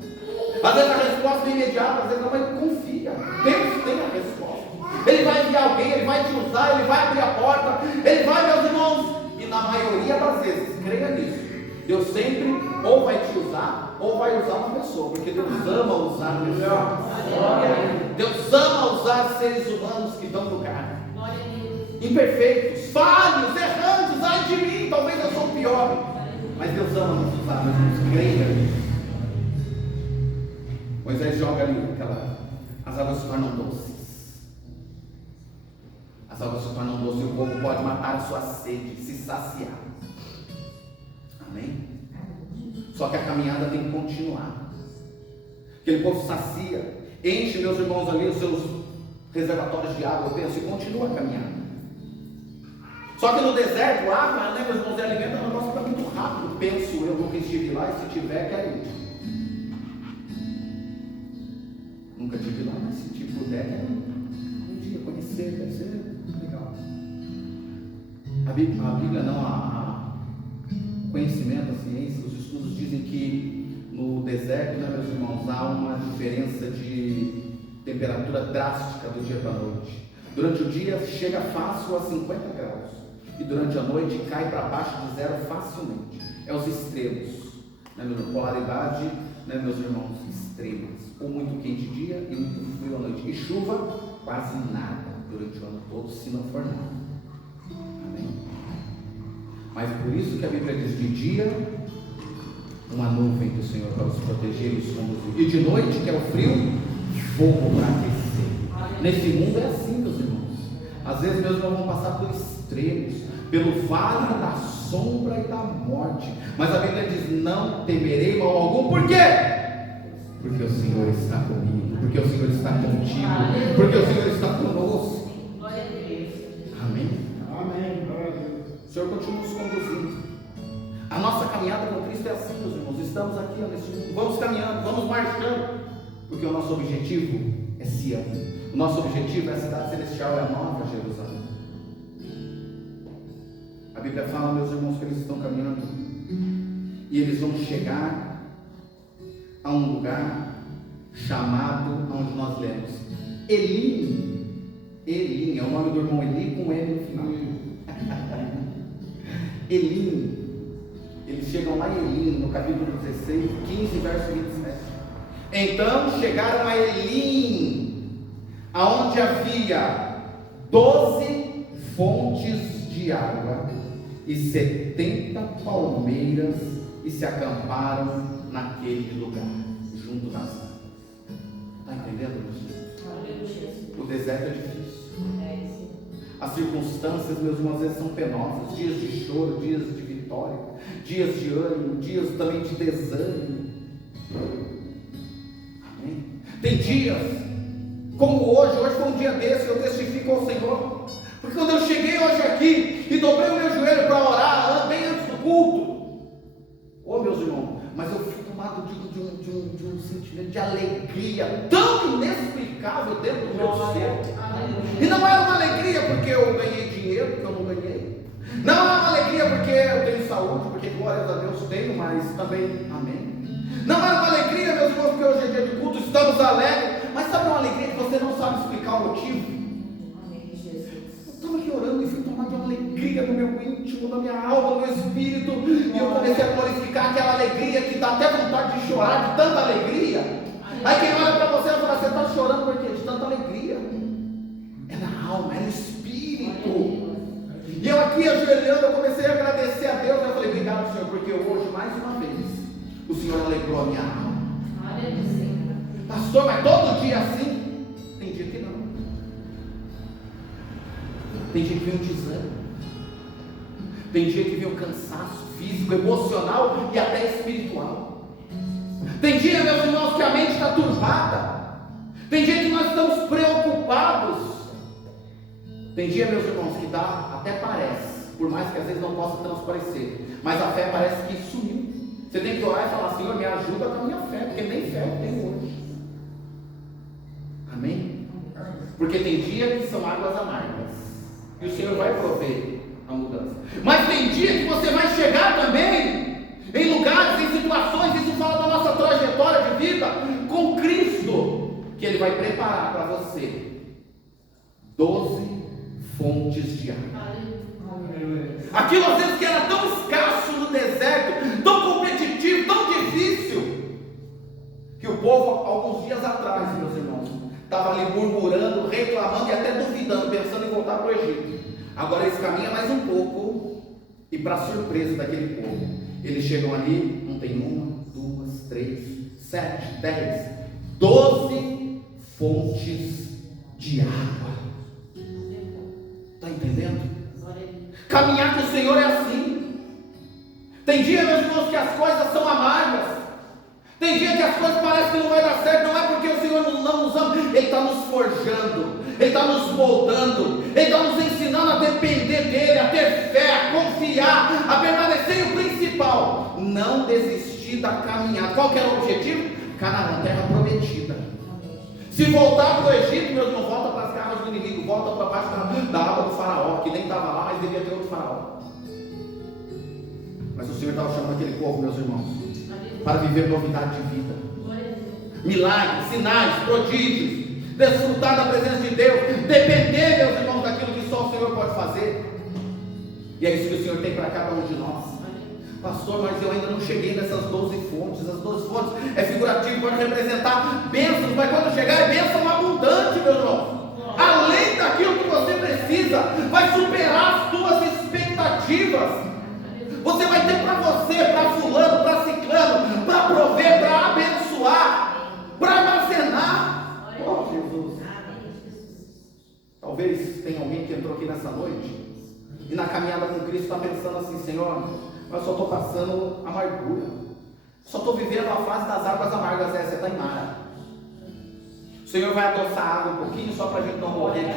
Às vezes a resposta é imediata, às vezes não, mas confia. Deus tem a resposta. Ele vai enviar alguém, Ele vai te usar, Ele vai abrir a porta, Ele vai, meus irmãos, e na maioria das vezes, creia nisso, Deus sempre ou vai te usar, ou vai usar uma pessoa, porque Deus ama usar pessoas. Deus ama usar seres humanos que dão lugar. Imperfeitos, falhos, errantes, ai de mim, talvez eu sou o pior. Mas Deus ama nos usar, meus irmãos, creia nisso. Moisés joga ali as águas se tornam doces. As águas se tornam doces e o povo pode matar a sua sede, se saciar. Amém? Só que a caminhada tem que continuar. Aquele povo sacia, enche, meus irmãos, ali os seus reservatórios de água, eu penso, e continua a caminhada. Só que no deserto, água, né, meus irmãos, é alimento, é um negócio que está muito rápido, penso eu, nunca estive lá, e se tiver, quero ir. Nunca estive lá, mas se puder, um dia conhecer, deve ser legal. A Bíblia não, o conhecimento, a ciência, os estudos dizem que no deserto, né, meus irmãos, há uma diferença de temperatura drástica do dia para a noite. Durante o dia chega fácil a 50 graus e durante a noite cai para baixo de zero facilmente. É os extremos, né, polaridade né, meus irmãos, extremas, ou muito quente dia e muito frio à noite, e chuva quase nada durante o ano todo, se não for nada. Amém? Mas por isso que a Bíblia diz: de dia uma nuvem do Senhor para os proteger e os conduzir, e de noite, que é o frio, fogo para aquecer. Nesse mundo é assim, meus irmãos. Às vezes meus irmãos vão passar por extremos, pelo vale da sombra e da morte, mas a Bíblia diz: não temerei mal algum. Por quê? Porque o Senhor está comigo, porque o Senhor está contigo, porque o Senhor está conosco. Amém? Amém. O Senhor continua nos conduzindo. A nossa caminhada com Cristo é assim, meus irmãos. Estamos aqui nesse mundo, vamos caminhando, vamos marchando, porque o nosso objetivo é Sião. O nosso objetivo é a cidade celestial, é a nova Jerusalém. A Bíblia fala, meus irmãos, que eles estão caminhando e eles vão chegar a um lugar chamado, onde nós lemos, Elim. Elim é o nome do irmão Eli com L no final. Elim. Eles chegam lá em Elim, no capítulo 16, 15, verso 27. Então chegaram a Elim, aonde havia 12 fontes de água e 70 palmeiras, e se acamparam naquele lugar, junto das águas. Está entendendo, meus irmãos? O deserto é difícil. As circunstâncias, meus irmãos, às vezes são penosas. Dias de choro, dias de vitória, dias de ânimo, dias também de desânimo. Amém? Tem dias como hoje foi um dia desse, eu testifico ao Senhor, porque quando eu cheguei hoje aqui e dobrei o meu joelho para orar, bem antes do culto, meus irmãos, mas eu fui tomado de um sentimento de alegria tão inexplicável dentro do meu ser. E não era uma alegria porque eu ganhei dinheiro, porque eu não ganhei. Não é uma alegria porque eu tenho saúde, porque glórias a Deus tenho, mas também, amém. Não é uma alegria, meus irmãos, porque hoje é dia de culto, estamos alegres, mas sabe uma alegria que você não sabe explicar o motivo? Eu estava aqui orando e fui tomar de uma alegria no meu íntimo, na minha alma, no meu espírito, e eu comecei a glorificar aquela alegria que dá até vontade de chorar, de tanta alegria. Aí quem olha para você e fala: você está chorando por quê? De tanta alegria. É na alma, é no espírito. E eu aqui ajoelhando, eu comecei a agradecer a Deus. Eu falei: obrigado, Senhor, porque hoje, mais uma vez, o Senhor alegrou a minha alma. Pastor, mas todo dia assim? Tem dia que não. Tem dia que vem um desânimo. Tem dia que vem um cansaço físico, emocional e até espiritual. Tem dia, meus irmãos, que a mente está turbada. Tem dia que nós estamos preocupados. Tem dia, meus irmãos, que dá, até parece, por mais que às vezes não possa transparecer, mas a fé parece que sumiu. Você tem que orar e falar: Senhor, me ajuda com a minha fé, porque nem fé eu tenho hoje. Amém? Porque tem dia que são águas amargas, e o Senhor vai prover a mudança. Mas tem dia que você vai chegar também em lugares, em situações, isso fala da nossa trajetória de vida com Cristo, que Ele vai preparar para você 12 fontes de água. Aquilo às vezes que era tão escasso no deserto, tão competitivo, tão difícil, que o povo, alguns dias atrás, meus irmãos, estava ali murmurando, reclamando e até duvidando, pensando em voltar para o Egito. Agora eles caminham mais um pouco, e para surpresa daquele povo, eles chegam ali, não tem 1, 2, 3, 7, 10, 12 fontes de água. Está entendendo? Caminhar com o Senhor é assim. Tem dia, meus irmãos, que as coisas são amargas. Tem dia que as coisas parecem que não vai dar certo. Não é porque o Senhor não nos ama. Ele está nos forjando, Ele está nos moldando, Ele está nos ensinando a depender dEle, a ter fé, a confiar, a permanecer. E o principal, não desistir da caminhada. Qual que era o objetivo? Canaã, terra prometida. Se voltar para o Egito, meus irmãos, volta para as garras do inimigo, volta para baixo da aba do faraó, que nem estava lá, mas devia ter outro faraó. Mas o Senhor estava chamando aquele povo, meus irmãos, para viver novidade de vida, milagres, sinais, prodígios, desfrutar da presença de Deus, depender, meus irmãos, daquilo que só o Senhor pode fazer. E é isso que o Senhor tem para cada um de nós. Pastor, mas eu ainda não cheguei nessas 12 fontes. As 12 fontes é figurativo, pode representar bênçãos, mas quando chegar é bênção abundante, meu irmão. Além daquilo que você precisa, vai superar as tuas expectativas. Você vai ter para você, para fulano, para ciclano, para prover, para abençoar, para armazenar. Oh, Jesus. Talvez tenha alguém que entrou aqui nessa noite e na caminhada com Cristo está pensando assim: Senhor, mas só estou passando amargura, só estou vivendo a fase das águas amargas. Você está em mar. O Senhor vai adoçar a água um pouquinho só para a gente não morrer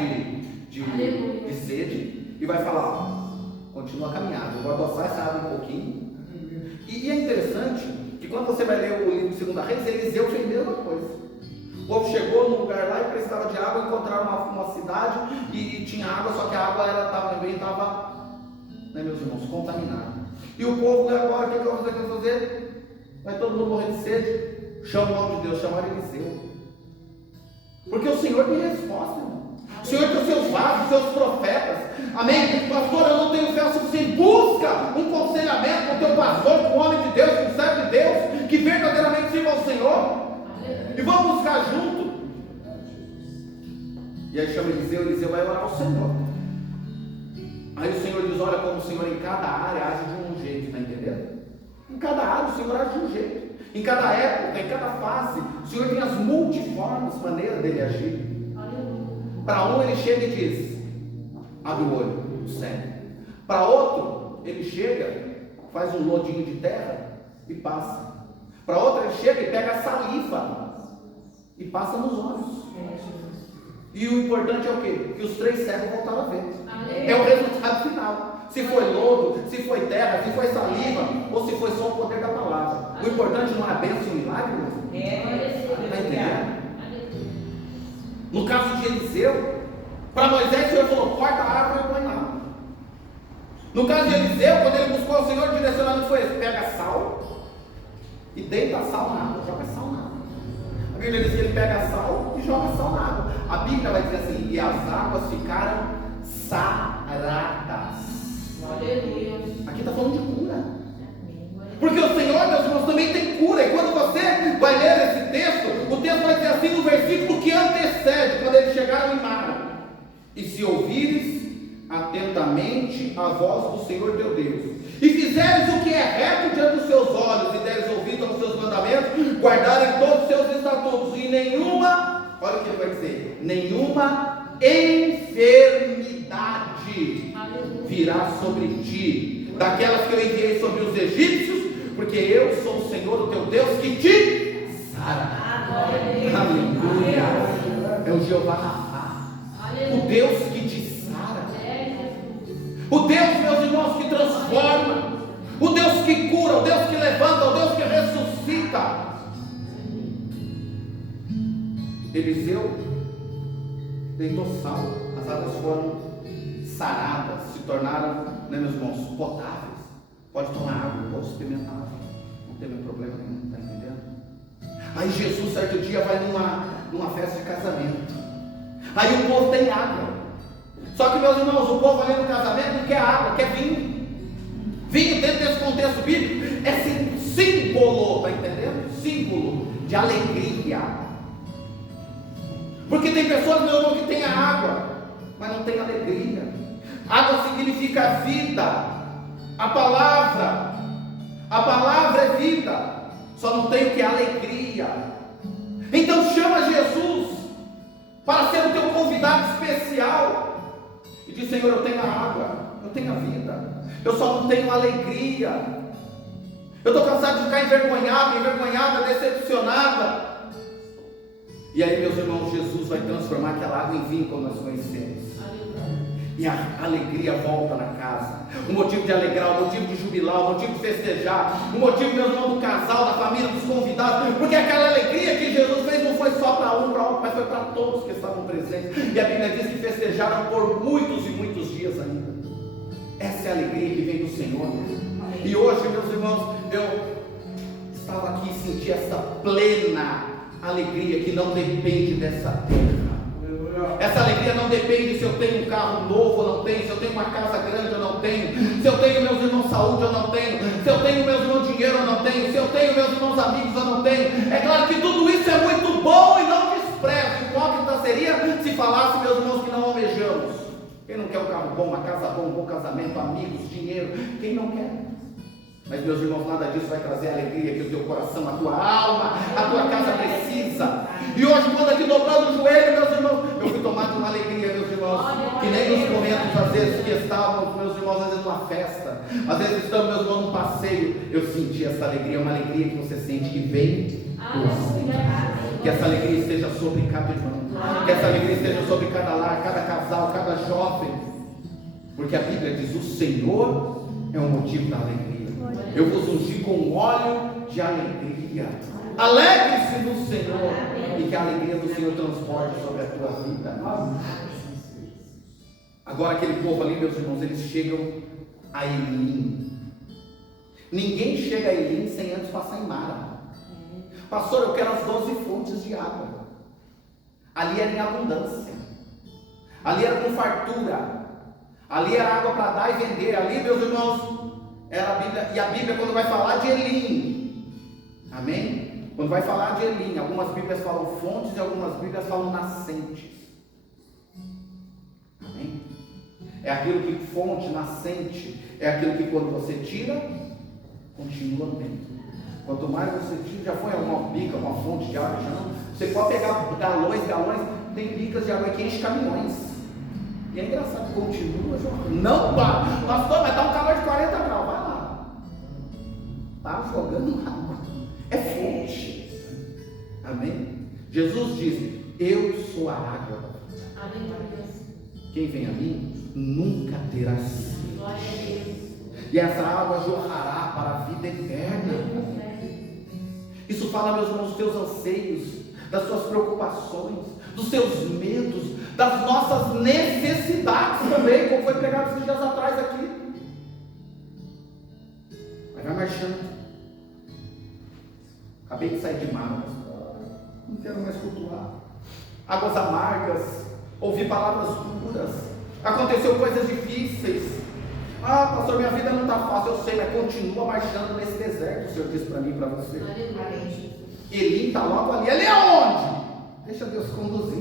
de sede, e vai falar: continua a caminhada, eu vou adoçar essa água um pouquinho. E é interessante que quando você vai ler o livro de 2 Reis, Eliseu fez a mesma coisa. O povo chegou num lugar lá e precisava de água, encontraram uma cidade e tinha água, só que a água estava, né, meus irmãos, contaminada. E o povo, agora, o que eu vou fazer? Vai todo mundo morrer de sede? Chama o nome de Deus, chamaram Eliseu. Porque o Senhor tem resposta, irmão. O Senhor tem os seus vasos, os seus profetas. Amém? Pastor, eu não tenho fé suficiente. Busca um conselhamento com o teu pastor, com o homem de Deus, com o servo de Deus, que verdadeiramente sirva ao Senhor. E vamos buscar junto. E aí chama Eliseu vai orar ao Senhor. Aí o Senhor diz: olha como o Senhor em cada área age de um jeito, está entendendo? Em cada área o Senhor age de um jeito. Em cada época, em cada fase, o Senhor tem as multiformes maneiras dele agir. Para um ele chega e diz: abre o olho, o cego. Para outro ele chega, faz um lodinho de terra e passa. Para outro ele chega e pega a saliva e passa nos olhos. E o importante é o quê? Que os 3 cegos voltaram a ver. É o resultado final. Se foi lodo, se foi terra, se foi saliva, ou se foi só o poder da palavra. O importante não é a bênção e o milagre. Está entendendo? No caso de Eliseu, para Moisés o Senhor falou: corta a árvore e põe na água. No caso de Eliseu, quando ele buscou o Senhor, o direcionamento foi esse: pega sal e deita sal na água, joga sal na água. A Bíblia diz que ele pega sal e joga sal na água. A Bíblia vai dizer assim: e as águas ficaram saradas. Aleluia. Aqui está falando de cura. Porque o Senhor, meus irmãos, também tem cura. E quando você vai ler esse texto, o texto vai dizer assim no versículo que antecede, quando eles chegaram em Mara: e se ouvires atentamente a voz do Senhor teu Deus, e fizeres o que é reto diante dos seus olhos, e deres ouvido aos seus mandamentos, guardarem todos os seus estatutos, e nenhuma, olha o que ele vai dizer, nenhuma enfermidade virá sobre ti, daquelas que eu enviei sobre os egípcios, porque eu sou o Senhor, o teu Deus, que te sara. Aleluia. É o Jeová Rafa, o Deus que te sara, o Deus, meus irmãos, que transforma, o Deus que cura, o Deus que levanta, o Deus que ressuscita. Eliseu deitou sal, as águas foram saradas, se tornaram, né, meus irmãos, potáveis. Pode tomar água, pode experimentar água, não teve problema nenhum, está entendendo? Aí Jesus, certo dia, vai numa festa de casamento. Aí o povo tem água. Só que, meus irmãos, o povo ali no casamento não quer água, quer vinho. Vinho, dentro desse contexto bíblico, é símbolo, está entendendo? Símbolo de alegria. Porque tem pessoas, meu irmão, que tem a água, mas não tem alegria. Água significa vida. A palavra é vida. Só não tem o que é alegria. Então chama Jesus para ser o teu convidado especial e diz: Senhor, eu tenho a água, eu tenho a vida, eu só não tenho alegria. Eu estou cansado de ficar envergonhada, decepcionada. E aí, meus irmãos, Jesus vai transformar aquela água em vinho, como nós conhecemos. E a alegria volta na casa. O motivo de alegrar, o motivo de jubilar, o motivo de festejar, o motivo, meu irmão, do casal, da família, dos convidados. Porque aquela alegria que Jesus fez não foi só para um, para outro, mas foi para todos que estavam presentes. E a Bíblia diz que festejaram por muitos e muitos dias ainda. Essa é a alegria que vem do Senhor. E hoje, meus irmãos, eu estava aqui e senti essa plena alegria que não depende dessa terra. Essa alegria não depende se eu tenho um carro novo ou não tenho, se eu tenho uma casa grande ou não tenho, se eu tenho, meus irmãos, saúde ou não tenho. se eu tenho, meus irmãos, dinheiro ou não tenho, se eu tenho, meus irmãos, amigos ou não tenho. É claro que tudo isso é muito bom e não desprezo. Hipócrita seria se falasse, meus irmãos, que não almejamos. Quem não quer um carro bom, uma casa boa, um bom casamento, amigos, dinheiro? Quem não quer? Mas, meus irmãos, nada disso vai trazer a alegria que o teu coração, a tua alma, a tua casa precisa. E hoje, quando aqui dobrando o joelho, meus irmãos, eu fui tomado de uma alegria, meus irmãos, que nem nos momentos, às vezes, que estávamos, meus irmãos, às vezes numa festa, às vezes estamos, meus irmãos, num passeio, eu senti essa alegria, uma alegria que você sente que vem do Senhor. Que essa alegria esteja sobre cada irmão, que essa alegria esteja sobre cada lar, cada casal, cada jovem, porque a Bíblia diz: o Senhor é o motivo da alegria. Eu vos ungi com óleo de alegria. Alegre-se no Senhor, e que a alegria do Senhor transporte sobre a tua vida. Agora, aquele povo ali, meus irmãos, eles chegam a Elim. Ninguém chega a Elim sem antes passar em Mara. Pastor, eu quero as 12 fontes de água. Ali era em abundância, ali era com fartura, ali era água para dar e vender. Ali, meus irmãos, era a Bíblia. E a Bíblia, quando vai falar de Elim, amém? Quando vai falar de Elim, algumas Bíblias falam fontes e algumas Bíblias falam nascentes. Amém? É aquilo que fonte, nascente, é aquilo que quando você tira, continua dentro. Quanto mais você tira, já foi alguma bica, uma fonte de água, já não. Você pode pegar galões, tem bicas de água que enche caminhões. E é engraçado, continua jogando. Não para. Pastor, mas está um calor de 40 graus, vai lá. Está jogando água. É fonte. Amém? Jesus diz: eu sou a água. Amém. Quem vem a mim nunca terá sede. Glória a Deus. E essa água jorrará para a vida eterna. Isso fala, meus irmãos, dos teus anseios, das suas preocupações, dos seus medos, das nossas necessidades também, como foi pregado esses dias atrás aqui. Mas vai marchando. Acabei de sair de Mara, não quero mais cultuar. Águas amargas, ouvir palavras duras, aconteceu coisas difíceis. Ah, pastor, minha vida não está fácil, eu sei, mas continua marchando nesse deserto, o Senhor disse para mim e para você. Elim está logo ali. Ele é onde? Deixa Deus conduzir.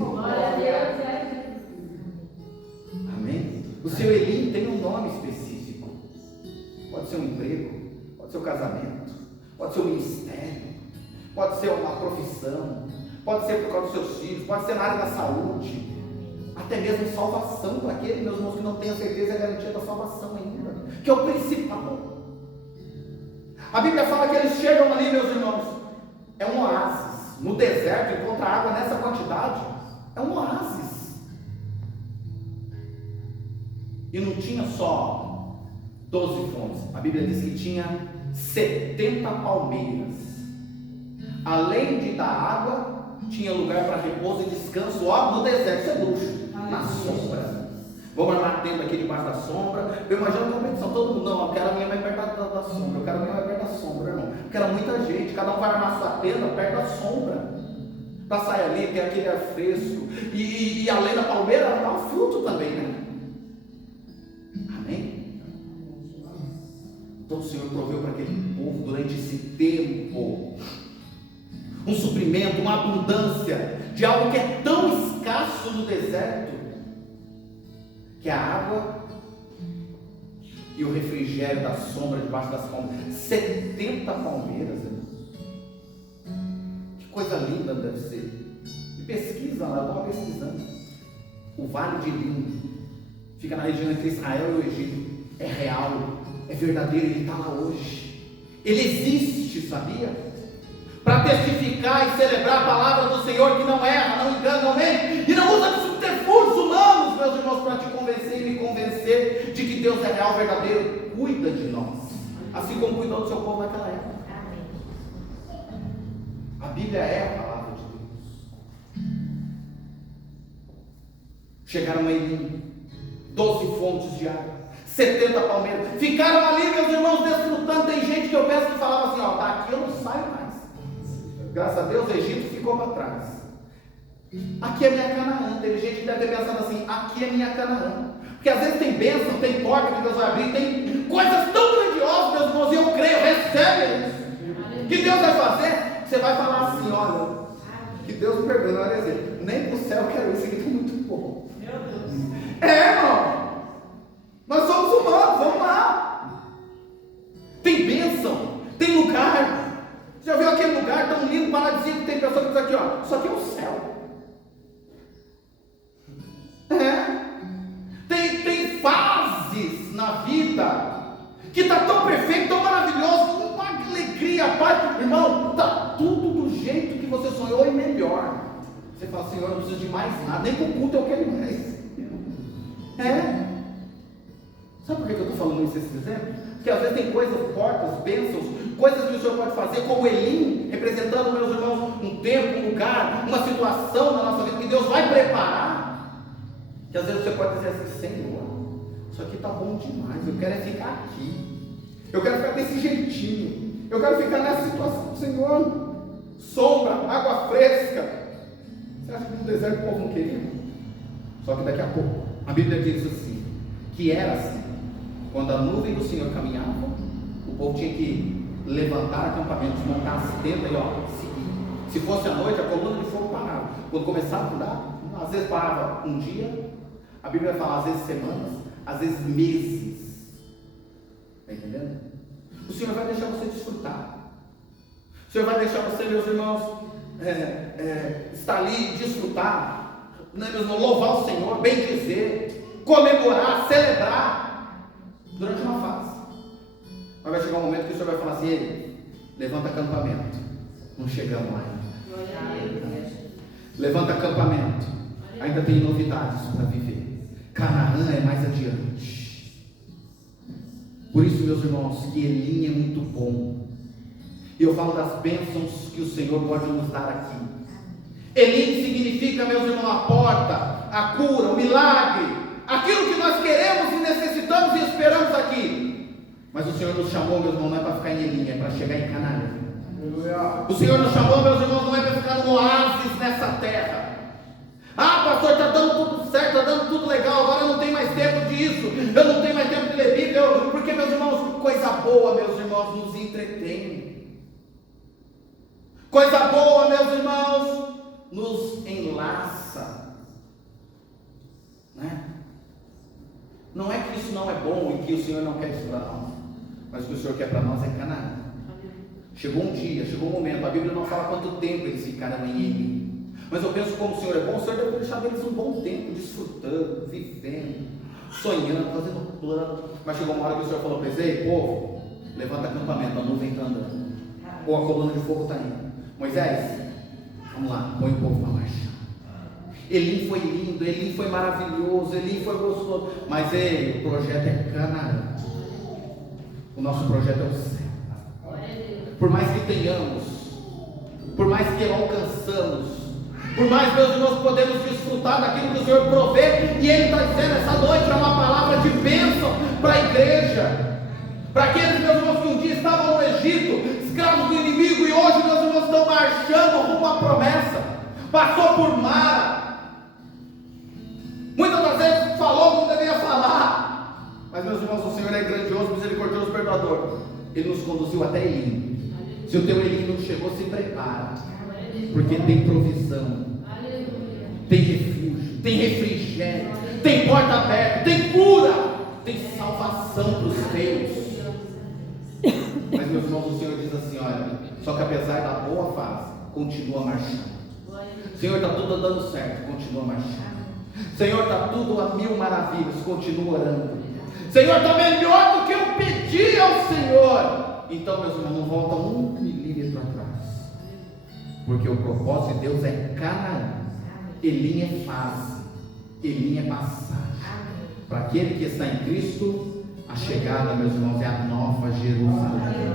Amém? O seu Elim tem um nome específico. Pode ser um emprego, pode ser um casamento, pode ser um ministério, pode ser uma profissão, pode ser por causa dos seus filhos, pode ser na área da saúde, até mesmo salvação para aquele, meus irmãos, que não tem a certeza e a garantia da salvação ainda, que é o principal. A Bíblia fala que eles chegam ali, meus irmãos, é um oásis. No deserto, encontra água nessa quantidade, é um oásis. E não tinha só 12 fontes, a Bíblia diz que tinha 70 palmeiras. Além de dar água, tinha lugar para repouso e descanso, ó, no deserto. Isso é luxo, na sombra. Vamos armar tenda aqui debaixo da sombra. Eu imagino a competição, todo mundo, não, eu quero a minha mais perto da sombra, eu quero a minha mais perto da sombra, irmão. Eu quero muita gente, cada um vai armar sua tenda perto da sombra, para sair ali, ter aquele ar fresco, e além da palmeira, ela dá um fruto também, né? Amém? Então o Senhor proveu para aquele povo durante esse tempo um suprimento, uma abundância de algo que é tão escasso no deserto, que a água e o refrigério da sombra debaixo das palmeiras. 70 palmeiras, irmãos. Que coisa linda deve ser. E pesquisa lá, eu estava pesquisando. O Vale de Elim fica na região entre Israel e o Egito. É real, é verdadeiro, ele está lá hoje. Ele existe, sabia? Para testificar e celebrar a palavra do Senhor, que não erra, não engana, não mente, e não usa de subterfúgios humanos, meus irmãos, para te convencer e me convencer de que Deus é real, verdadeiro. Cuida de nós, assim como cuidou do seu povo naquela época. A Bíblia é a palavra de Deus. Chegaram a Elim, 12 fontes de água, 70 palmeiras, ficaram ali, meus irmãos, desfrutando. Tem gente que eu penso que falava assim, ó, daqui eu não saio mais. Graças a Deus, o Egito ficou para trás. Aqui é minha Canaã. Tem gente que deve ter pensado assim, aqui é minha Canaã. Porque às vezes tem bênção, tem porta que Deus vai abrir, tem coisas tão grandiosas, meus irmãos, e eu creio que Deus vai fazer? Você vai falar assim: olha, que Deus me perdoe, não é dizer, nem para o céu eu quero isso aqui, está muito bom. Meu Deus. Irmão, nós somos humanos, vamos lá. Tem bênção, tem lugar. Já viu aquele lugar tão lindo, paradisíaco? Tem pessoa que diz aqui, ó, isso aqui é o céu. Tem fases na vida que está tão perfeito, tão maravilhoso, com uma alegria, paz. Irmão, está tudo do jeito que você sonhou e melhor. Você fala: Senhor, eu não preciso de mais nada, nem com o culto eu quero mais. Sabe por que eu estou falando isso, esse exemplo? Porque às vezes tem coisas, portas, bênçãos, coisas que o Senhor pode fazer, como Elim, representando, meus irmãos, um tempo, um lugar, uma situação na nossa vida que Deus vai preparar. Que às vezes você pode dizer assim: Senhor, isso aqui está bom demais, eu quero ficar aqui, eu quero ficar desse jeitinho, eu quero ficar nessa situação. Senhor, sombra, água fresca. Você acha que no deserto o povo não queria? Só que daqui a pouco a Bíblia diz assim, que era assim: quando a nuvem do Senhor caminhava, o povo tinha que levantar acampamentos, montar as tendas e seguir. Se fosse à noite, a coluna de fogo parava. Quando começava a andar, às vezes parava um dia, a Bíblia fala às vezes semanas, às vezes meses. Está entendendo? O Senhor vai deixar você desfrutar. O Senhor vai deixar você, meus irmãos, estar ali, desfrutar, né, meus irmãos, louvar o Senhor, bem dizer, comemorar, celebrar, durante uma fase. Mas vai chegar um momento que o Senhor vai falar assim: Ei, levanta acampamento. Não chegamos lá ainda. Levanta acampamento. Ainda tem novidades para viver. Canaã é mais adiante. Por isso, meus irmãos, que Elim é muito bom. E eu falo das bênçãos que o Senhor pode nos dar aqui. Elim significa, meus irmãos, a porta, a cura, o milagre, aquilo que nós queremos e necessitamos e esperamos aqui. Mas o Senhor nos chamou, meus irmãos, não é para ficar em Elim, é para chegar em Canaã. O Senhor nos chamou, meus irmãos, não é para ficar no oásis nessa terra. Ah, pastor, está dando tudo certo, está dando tudo legal, agora eu não tenho mais tempo disso, eu não tenho mais tempo de ler Bíblia, porque, meus irmãos, coisa boa, meus irmãos, nos entretém. Coisa boa, meus irmãos, nos enlaça, né? Não é que isso não é bom e que o Senhor não quer isso para nós, mas o que o Senhor quer para nós é Canaã. Chegou um dia, chegou um momento, a Bíblia não fala quanto tempo eles ficaram em Elim, mas eu penso, como o Senhor é bom, o Senhor deve deixar eles um bom tempo, desfrutando, vivendo, sonhando, fazendo plano. Mas chegou uma hora que o Senhor falou para eles: Ei, povo, levanta acampamento, a nuvem está andando, ou a coluna de fogo está indo. Moisés, vamos lá, põe o povo para marchar. Elim foi lindo, Elim foi maravilhoso, Elim foi gostoso, mas ei, o projeto é Canaã. O nosso projeto é o céu. Por mais que tenhamos, por mais que alcançamos, por mais, meus irmãos, podemos desfrutar daquilo que o Senhor provê, e Ele está dizendo essa noite é uma palavra de bênção para a igreja, para aqueles, meus irmãos, que um dia estavam no Egito, escravos do inimigo, e hoje, meus irmãos, estão marchando rumo à promessa. Passou por Mara, muitas das vezes falou como deveria falar, mas, meus irmãos, o Senhor é grandioso, misericordioso, perdoador. Ele nos conduziu até Elim. Se o teu Elim não chegou, se prepara, porque tem provisão, tem refúgio, tem refrigério, tem porta aberta, tem cura, tem salvação para os teus. Mas, meus irmãos, o Senhor diz assim: olha, só que apesar da boa fase, continua marchando. Senhor, está tudo dando certo, continua marchando. Senhor, está tudo a mil maravilhas, continua orando. Senhor, está melhor do que eu pedi ao Senhor. Então, meus irmãos, não volta 1 milímetro atrás, porque o propósito de Deus é Canaã. Elim é fase, Elim é passagem. Para aquele que está em Cristo, a chegada, meus irmãos, é a nova Jerusalém.